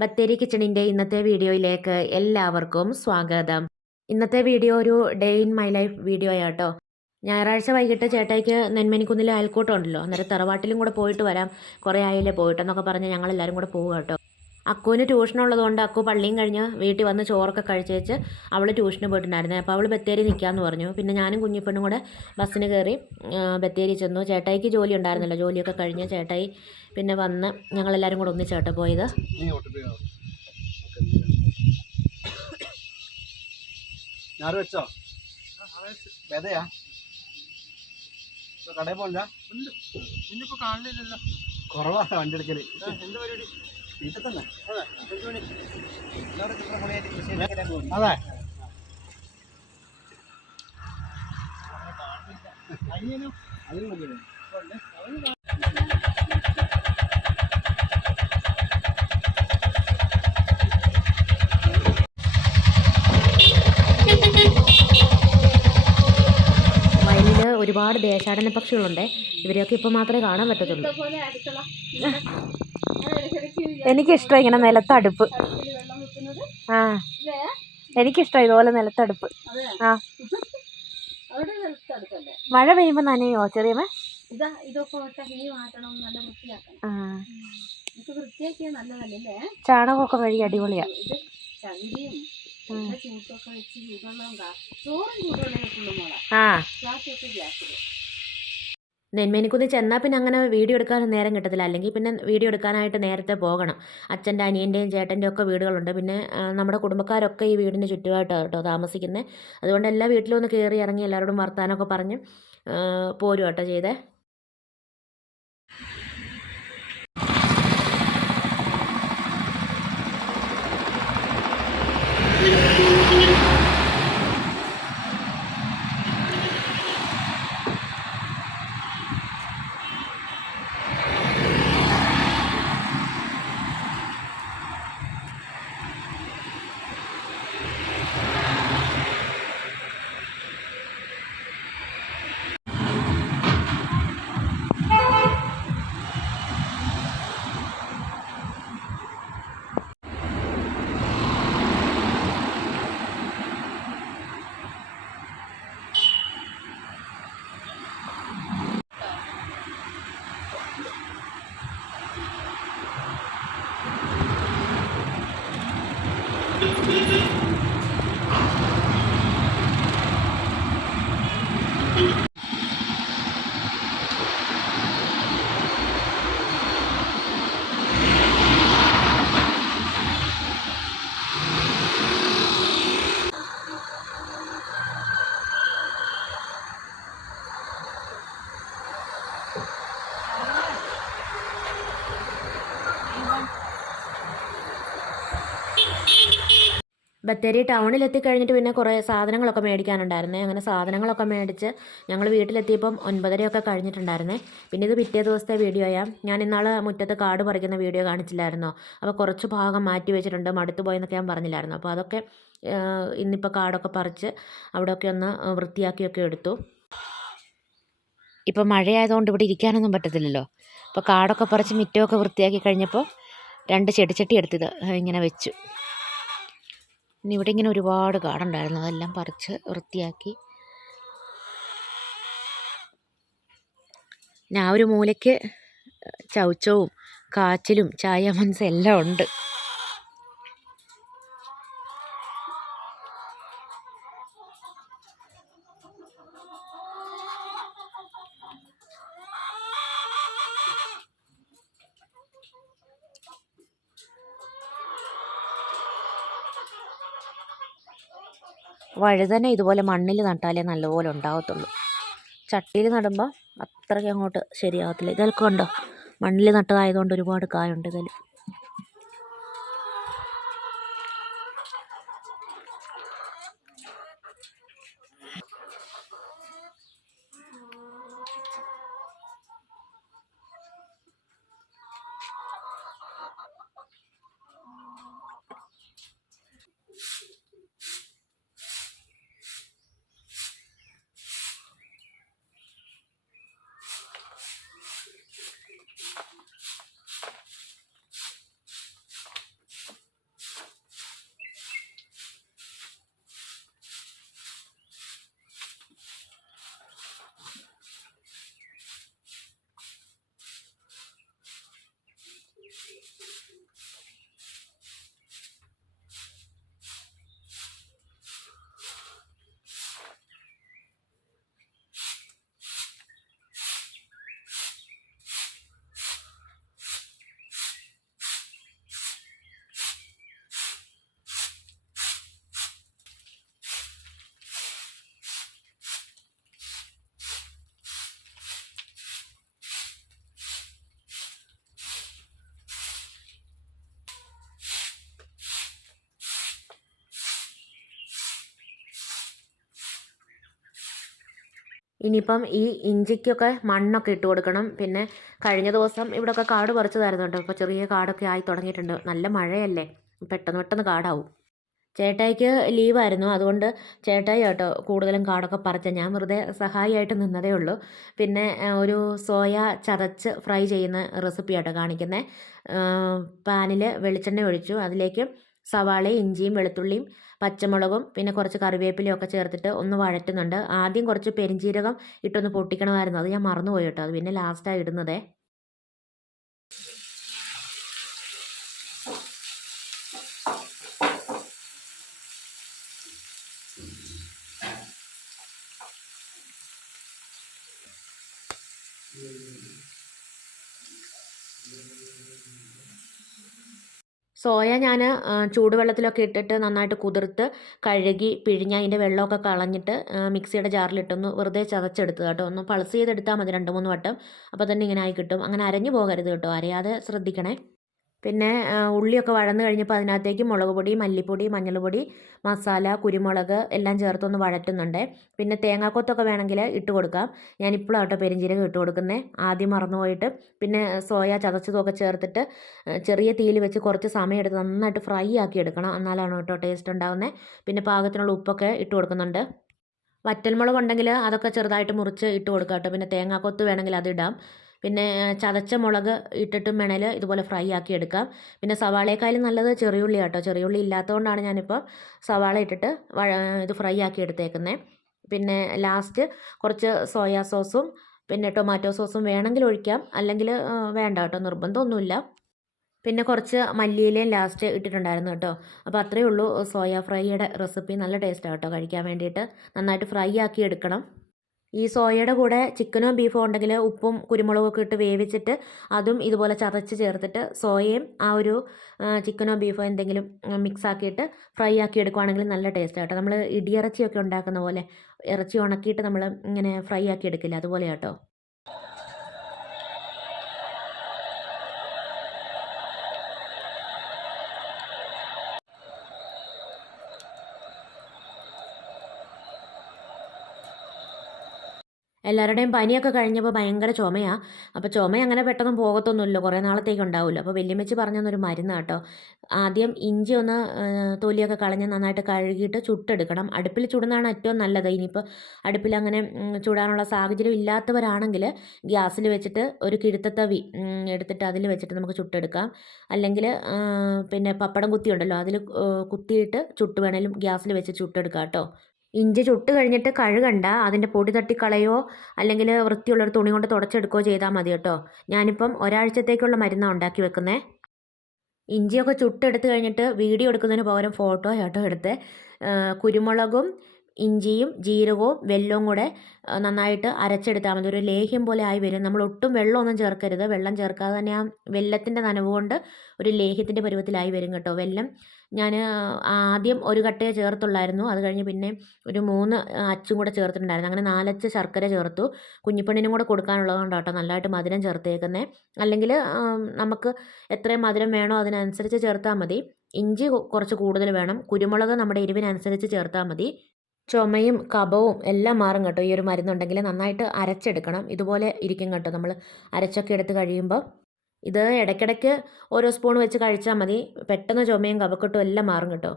ബത്തേരി കിച്ചണിന്റെ ഇന്നത്തെ വീഡിയോയിലേക്ക് എല്ലാവർക്കും സ്വാഗതം. ഇന്നത്തെ വീഡിയോ ഒരു day in my life video ആട്ടോ. ഞായറാഴ്ച വൈകിട്ട് ചേട്ടായിക്ക് നെന്മനിക്കുന്നിലെ അയൽക്കൂട്ടം ഉണ്ടല്ലോ. അന്നേരം തറവാട്ടിലും കൂടെ പോയിട്ട് വരാം. കുറേ ആയില്ലേ പോയിട്ടെന്നൊക്കെ പറഞ്ഞ് ഞങ്ങളെല്ലാവരും കൂടെ പോവുക കേട്ടോ അക്കുവിന് ട്യൂഷൻ ഉള്ളതുകൊണ്ട് അക്കു പള്ളിയും കഴിഞ്ഞ് വീട്ടിൽ വന്ന് ചോറൊക്കെ കഴിച്ച് വെച്ച് അവൾ ട്യൂഷന് പോയിട്ടുണ്ടായിരുന്നേ. അപ്പോൾ അവൾ ബത്തേരി നിൽക്കാമെന്ന് പറഞ്ഞു. പിന്നെ ഞാനും കുഞ്ഞിപ്പെണ്ണും കൂടെ ബസ്സിന് കയറി ബത്തേരി ചെന്നു. ചേട്ടായിക്ക് ജോലി ഉണ്ടായിരുന്നല്ലോ. ജോലിയൊക്കെ കഴിഞ്ഞ് ചേട്ടായി പിന്നെ വന്ന് ഞങ്ങളെല്ലാവരും കൂടെ ഒന്ന് ചേട്ട പോയത് വെച്ചോ? വെതയാ? കടയിൽ പോണ്ട കുറവാണ് വണ്ടി എടുക്കൽ എന്താ പരിപാടി? അതെ അതിന് ഒരുപാട് ദേശാടന പക്ഷികളുണ്ട്. ഇവരെയൊക്കെ ഇപ്പോൾ മാത്രമേ കാണാൻ പറ്റത്തുള്ളൂ. എനിക്കിഷ്ടം ഇങ്ങനെ നിലത്തടുപ്പ്. ആ. എനിക്കിഷ്ടം ഇതുപോലെ നിലത്തടുപ്പ്. ആ. മഴ പെയ്യുമ്പോൾ നനയോ ചെറിയമ്മ? ഇതാ ഇതൊക്കെ ഒട്ട കിഴി മാറ്റണം നല്ല വൃത്തിയാക്കണം. ആ. ഇത് വൃത്തിയാക്കിയാൽ നല്ലതല്ലേ? ചാണകമൊക്കെ വഴി അടിപൊളിയാ. ഇത് ചണ്ടിയും നല്ല ചൂട്ടൊക്കെ വെച്ച് ചൂടുവെള്ളം കാ ചോറും ചൂടുവെള്ളം വെക്കുള്ളൂ മോളെ. ആ. ബാക്കിയൊക്കെ ഗ്യാസിൽ നെന്മേനിക്കുന്ന് ചെന്നാൽ പിന്നെ അങ്ങനെ വീഡിയോ എടുക്കാൻ നേരം കിട്ടത്തില്ല. അല്ലെങ്കിൽ പിന്നെ വീഡിയോ എടുക്കാനായിട്ട് നേരത്തെ പോകണം. അച്ഛന്റെ അനിയന്റെയും ചേട്ടന്റെയും ഒക്കെ വീടുകളുണ്ട്. പിന്നെ നമ്മുടെ കുടുംബക്കാരൊക്കെ ഈ വീടിന് ചുറ്റുമായിട്ടാണ് കേട്ടോ താമസിക്കുന്നത് അതുകൊണ്ട് എല്ലാ വീട്ടിലും ഒന്ന് കയറി ഇറങ്ങി എല്ലാവരോടും വർത്താനമൊക്കെ പറഞ്ഞ് പോരും കേട്ടോ ചെയ്തേ. Thank you. ബത്തേരി ടൗണിലെത്തി എത്തിക്കഴിഞ്ഞിട്ട് പിന്നെ കുറേ സാധനങ്ങളൊക്കെ മേടിക്കാനുണ്ടായിരുന്നേ. അങ്ങനെ സാധനങ്ങളൊക്കെ മേടിച്ച് ഞങ്ങൾ വീട്ടിലെത്തിയപ്പം ഒൻപതരയൊക്കെ കഴിഞ്ഞിട്ടുണ്ടായിരുന്നേ. പിന്നെ ഇത് പിറ്റേ ദിവസത്തെ വീഡിയോയാ. ഞാൻ ഇന്നാൾ മുറ്റത്ത് കാട് പറിക്കുന്ന വീഡിയോ കാണിച്ചില്ലായിരുന്നോ? അപ്പോൾ കുറച്ച് ഭാഗം മാറ്റി വെച്ചിട്ടുണ്ട്. മടുത്തു പോയെന്നൊക്കെ ഞാൻ പറഞ്ഞില്ലായിരുന്നു? അപ്പോൾ അതൊക്കെ ഇന്നിപ്പോൾ കാടൊക്കെ പറിച്ച് അവിടെയൊക്കെ ഒന്ന് വൃത്തിയാക്കിയൊക്കെ എടുത്തു. ഇപ്പോൾ മഴയായതുകൊണ്ട് ഇവിടെ ഇരിക്കാനൊന്നും പറ്റത്തില്ലല്ലോ. അപ്പോൾ കാടൊക്കെ പറിച്ച് മിറ്റമൊക്കെ വൃത്തിയാക്കി കഴിഞ്ഞപ്പോൾ രണ്ട് ചെടിച്ചട്ടി എടുത്തത് ഇങ്ങനെ വെച്ചു. പിന്നെ ഇവിടെ ഇങ്ങനെ ഒരുപാട് കാടുണ്ടായിരുന്നു അതെല്ലാം പറിച്ച് വൃത്തിയാക്കി. പിന്നെ ആ ഒരു മൂലയ്ക്ക് ചവച്ചവും കാച്ചിലും ചായ മനസ്സ് എല്ലാം ഉണ്ട്. വഴുതന ഇതുപോലെ മണ്ണിൽ നട്ടാലേ നല്ലപോലെ ഉണ്ടാകത്തുള്ളൂ ചട്ടിയിൽ നടുമ്പോൾ അത്രയ്ക്ക് അങ്ങോട്ട് ശരിയാകത്തില്ല ഇതൊക്കെ ഉണ്ടോ മണ്ണിൽ നട്ടതായതുകൊണ്ട് ഒരുപാട് കായുണ്ട് ഇതിൽ ഇനിയിപ്പം ഈ ഇഞ്ചിക്കൊക്കെ മണ്ണൊക്കെ ഇട്ട് കൊടുക്കണം. പിന്നെ കഴിഞ്ഞ ദിവസം ഇവിടെയൊക്കെ കാട് പറിച്ചതായിരുന്നു കേട്ടോ. ഇപ്പോൾ ചെറിയ കാടൊക്കെ ആയി തുടങ്ങിയിട്ടുണ്ട്. നല്ല മഴയല്ലേ? പെട്ടെന്ന് പെട്ടെന്ന് കാടാവും. ചേട്ടായിക്ക് ലീവായിരുന്നു. അതുകൊണ്ട് ചേട്ടായി കേട്ടോ കൂടുതലും കാടൊക്കെ പറിച്ച. ഞാൻ വെറുതെ സഹായിയായിട്ട് നിന്നതേ ഉള്ളൂ. പിന്നെ ഒരു സോയ ചതച്ച് ഫ്രൈ ചെയ്യുന്ന റെസിപ്പി ആട്ടോ കാണിക്കുന്നത് പാനിൽ വെളിച്ചെണ്ണ ഒഴിച്ചു. അതിലേക്ക് സവാളയും ഇഞ്ചിയും വെളുത്തുള്ളിയും പച്ചമുളകും പിന്നെ കുറച്ച് കറിവേപ്പിലയും ഒക്കെ ചേർത്തിട്ട് ഒന്ന് വഴറ്റുന്നുണ്ട്. ആദ്യം കുറച്ച് പെരിഞ്ജീരകം ഇട്ടൊന്ന് പൊട്ടിക്കണമായിരുന്നു. അത് ഞാൻ മറന്നുപോയി കേട്ടോ അത് പിന്നെ ലാസ്റ്റാണ് ഇടുന്നതേ. സോയ ഞാൻ ചൂടുവെള്ളത്തിലൊക്കെ ഇട്ടിട്ട് നന്നായിട്ട് കുതിർത്ത് കഴുകി പിഴിഞ്ഞ് അതിന്റെ വെള്ളമൊക്കെ കളഞ്ഞിട്ട് മിക്സിയുടെ ജാറിലിട്ടൊന്ന് വെറുതെ ചതച്ചെടുത്തത് കേട്ടോ. ഒന്ന് പൾസ് ചെയ്തെടുത്താൽ മതി രണ്ട് മൂന്ന് വട്ടം. അപ്പോൾ തന്നെ ഇങ്ങനെ ആയി കിട്ടും. അങ്ങനെ അരഞ്ഞു പോകരുത് കേട്ടോ. അരയാതെ ശ്രദ്ധിക്കണേ. പിന്നെ ഉള്ളിയൊക്കെ വഴന്ന് കഴിഞ്ഞപ്പോൾ അതിനകത്തേക്ക് മുളക് പൊടി മല്ലിപ്പൊടി മഞ്ഞൾപ്പൊടി മസാല കുരുമുളക് എല്ലാം ചേർത്തൊന്ന് വഴറ്റുന്നുണ്ട്. പിന്നെ തേങ്ങാക്കൊത്തൊക്കെ വേണമെങ്കിൽ ഇട്ട് കൊടുക്കാം. ഞാൻ ഇപ്പോഴും ആട്ടോ പെരിഞ്ചീരകം ഇട്ട് കൊടുക്കുന്നത് ആദ്യം മറന്നു പോയിട്ട് പിന്നെ സോയ ചതച്ചതൊക്കെ ചേർത്തിട്ട് ചെറിയ തീയിൽ വെച്ച് കുറച്ച് സമയം എടുത്ത് നന്നായിട്ട് ഫ്രൈ ആക്കി എടുക്കണം. എന്നാലാണ് കേട്ടോ ടേസ്റ്റ് ഉണ്ടാകുന്നത് പിന്നെ പാകത്തിനുള്ള ഉപ്പൊക്കെ ഇട്ട് കൊടുക്കുന്നുണ്ട്. വറ്റൽമുളക് ഉണ്ടെങ്കിൽ അതൊക്കെ ചെറുതായിട്ട് മുറിച്ച് ഇട്ട് കൊടുക്കാം കേട്ടോ. പിന്നെ തേങ്ങാക്കൊത്ത് വേണമെങ്കിൽ അതിടാം പിന്നെ ചതച്ച മുളക് ഇട്ടിട്ടും വേണേൽ ഇതുപോലെ ഫ്രൈ ആക്കി എടുക്കാം. പിന്നെ സവാളയേക്കാളും നല്ലത് ചെറിയുള്ളി കേട്ടോ ചെറിയുള്ളി ഇല്ലാത്തതുകൊണ്ടാണ് ഞാനിപ്പോൾ സവാള ഇട്ടിട്ട് ഇത് ഫ്രൈ ആക്കി എടുത്തേക്കുന്നത് പിന്നെ ലാസ്റ്റ് കുറച്ച് സോയാ സോസും പിന്നെ ടൊമാറ്റോ സോസും വേണമെങ്കിൽ ഒഴിക്കാം. അല്ലെങ്കിൽ വേണ്ട കേട്ടോ. നിർബന്ധമൊന്നുമില്ല. പിന്നെ കുറച്ച് മല്ലിയിലയും ലാസ്റ്റ് ഇട്ടിട്ടുണ്ടായിരുന്നു കേട്ടോ. അപ്പോൾ അത്രയേ ഉള്ളൂ സോയാ ഫ്രൈയുടെ റെസിപ്പി. നല്ല ടേസ്റ്റാണ് കേട്ടോ. കഴിക്കാൻ വേണ്ടിയിട്ട് നന്നായിട്ട് ഫ്രൈ ആക്കി എടുക്കണം. ഈ സോയയുടെ കൂടെ ചിക്കനോ ബീഫോ ഉണ്ടെങ്കിൽ ഉപ്പും കുരുമുളകും ഒക്കെ ഇട്ട് വേവിച്ചിട്ട് അതും ഇതുപോലെ ചതച്ച് ചേർത്തിട്ട് സോയയും ആ ഒരു ചിക്കനോ ബീഫോ എന്തെങ്കിലും മിക്സ് ആക്കിയിട്ട് ഫ്രൈ ആക്കി എടുക്കുവാണെങ്കിൽ നല്ല ടേസ്റ്റ് കേട്ടോ നമ്മൾ ഇടിയിറച്ചിയൊക്കെ ഉണ്ടാക്കുന്ന പോലെ ഇറച്ചി ഉണക്കിയിട്ട് നമ്മൾ ഇങ്ങനെ ഫ്രൈ ആക്കി എടുക്കില്ല? അതുപോലെ കേട്ടോ എല്ലാവരുടെയും പനിയൊക്കെ കഴിഞ്ഞപ്പോൾ ഭയങ്കര ചുമയാണ് അപ്പോൾ ചുമ അങ്ങനെ പെട്ടെന്ന് പോകത്തൊന്നുമില്ല. കുറേ നാളത്തേക്ക് ഉണ്ടാവില്ല അപ്പോൾ വല്യമ്മച്ചി പറഞ്ഞൊരു മരുന്നാണ് കേട്ടോ. ആദ്യം ഇഞ്ചി ഒന്ന് തൊലിയൊക്കെ കളഞ്ഞ് നന്നായിട്ട് കഴുകിയിട്ട് ചുട്ടെടുക്കണം. അടുപ്പിൽ ചുടുന്നതാണ് ഏറ്റവും നല്ലത്. ഇനിയിപ്പോൾ അടുപ്പിൽ അങ്ങനെ ചുടാനുള്ള സാഹചര്യം ഇല്ലാത്തവരാണെങ്കിൽ ഗ്യാസിൽ വെച്ചിട്ട് ഒരു കിഴുത്തത്തവി എടുത്തിട്ട് അതിൽ വെച്ചിട്ട് നമുക്ക് ചുട്ടെടുക്കാം. അല്ലെങ്കിൽ പിന്നെ പപ്പടം കുത്തി ഉണ്ടല്ലോ അതിൽ കുത്തിയിട്ട് ചുട്ട് വേണേലും ഗ്യാസിൽ വെച്ച് ചുട്ടെടുക്കാം കേട്ടോ. ഇഞ്ചി ചുട്ട് കഴിഞ്ഞിട്ട് കഴുകണ്ട. അതിന്റെ പൊടി തട്ടിക്കളയോ അല്ലെങ്കിൽ വൃത്തിയുള്ളൊരു തുണി കൊണ്ട് തുടച്ചെടുക്കുകയോ ചെയ്താൽ മതി കേട്ടോ. ഞാനിപ്പം ഒരാഴ്ചത്തേക്കുള്ള മരുന്നാണ് ഉണ്ടാക്കി വെക്കുന്നത് ഇഞ്ചിയൊക്കെ ചുട്ടെടുത്ത് കഴിഞ്ഞിട്ട് വീഡിയോ എടുക്കുന്നതിന് പകരം ഫോട്ടോ കേട്ടോ എടുത്ത് കുരുമുളകും ഇഞ്ചിയും ജീരകവും വെല്ലവും കൂടെ നന്നായിട്ട് അരച്ചെടുത്താൽ മതി. ഒരു ലേഹ്യം പോലെ ആയി വരും. നമ്മൾ ഒട്ടും വെള്ളമൊന്നും ചേർക്കരുത്. വെള്ളം ചേർക്കാതെ തന്നെ ആ വെല്ലത്തിന്റെ നനവ് കൊണ്ട് ഒരു ലേഹ്യത്തിന്റെ പരുവത്തിലായി വരും കേട്ടോ വെല്ലം. ഞാൻ ആദ്യം ഒരു കട്ടയെ ചേർത്തുള്ളായിരുന്നു. അത് കഴിഞ്ഞ് പിന്നെ ഒരു മൂന്ന് അച്ചും കൂടെ ചേർത്തിട്ടുണ്ടായിരുന്നു. അങ്ങനെ നാലച്ച് ശർക്കര ചേർത്തു. കുഞ്ഞിപ്പെണ്ണിനും കൂടെ കൊടുക്കാനുള്ളതുകൊണ്ട് കേട്ടോ നല്ലതായിട്ട് മധുരം ചേർത്തേക്കുന്നത് അല്ലെങ്കിൽ നമുക്ക് എത്രയും മധുരം വേണോ അതിനനുസരിച്ച് ചേർത്താൽ മതി. ഇഞ്ചി കുറച്ച് കൂടുതൽ വേണം. കുരുമുളക് നമ്മുടെ എരിവിനനുസരിച്ച് ചേർത്താൽ മതി. ചുമയും കഫവും എല്ലാം മാറും കേട്ടോ. ഈ ഒരു മരുന്നുണ്ടെങ്കിൽ നന്നായിട്ട് അരച്ചെടുക്കണം. ഇതുപോലെ ഇരിക്കും കേട്ടോ നമ്മൾ അരച്ചൊക്കെ എടുത്ത് കഴിയുമ്പോൾ ഇത് ഇടയ്ക്കിടയ്ക്ക് ഓരോ സ്പൂൺ വെച്ച് കഴിച്ചാൽ മതി. പെട്ടെന്ന് ചുമയും കഫക്കെട്ടും എല്ലാം മാറും കേട്ടോ.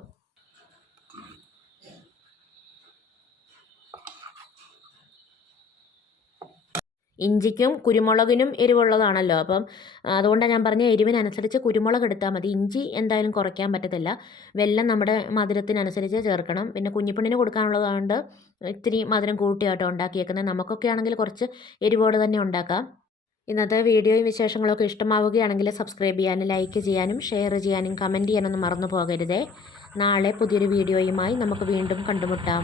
ഇഞ്ചിക്കും കുരുമുളകിനും എരിവുള്ളതാണല്ലോ. അപ്പം അതുകൊണ്ടാണ് ഞാൻ പറഞ്ഞ എരിവിനനുസരിച്ച് കുരുമുളക് എടുത്താൽ മതി. ഇഞ്ചി എന്തായാലും കുറയ്ക്കാൻ പറ്റത്തില്ല. വെല്ലം നമ്മുടെ മധുരത്തിനനുസരിച്ച് ചേർക്കണം. പിന്നെ കുഞ്ഞിപ്പെണ്ണിന് കൊടുക്കാനുള്ളതുകൊണ്ട് ഇത്തിരി മധുരം കൂട്ടിയാട്ടോ ഉണ്ടാക്കിയേക്കുന്നത്. നമുക്കൊക്കെ ആണെങ്കിൽ കുറച്ച് എരിവോട് തന്നെ ഉണ്ടാക്കാം. ഇന്നത്തെ വീഡിയോയും വിശേഷങ്ങളൊക്കെ ഇഷ്ടമാവുകയാണെങ്കിൽ സബ്സ്ക്രൈബ് ചെയ്യാനും ലൈക്ക് ചെയ്യാനും ഷെയർ ചെയ്യാനും കമന്റ് ചെയ്യാനൊന്നും മറന്നു പോകരുതേ. നാളെ പുതിയൊരു വീഡിയോയുമായി നമുക്ക് വീണ്ടും കണ്ടുമുട്ടാം.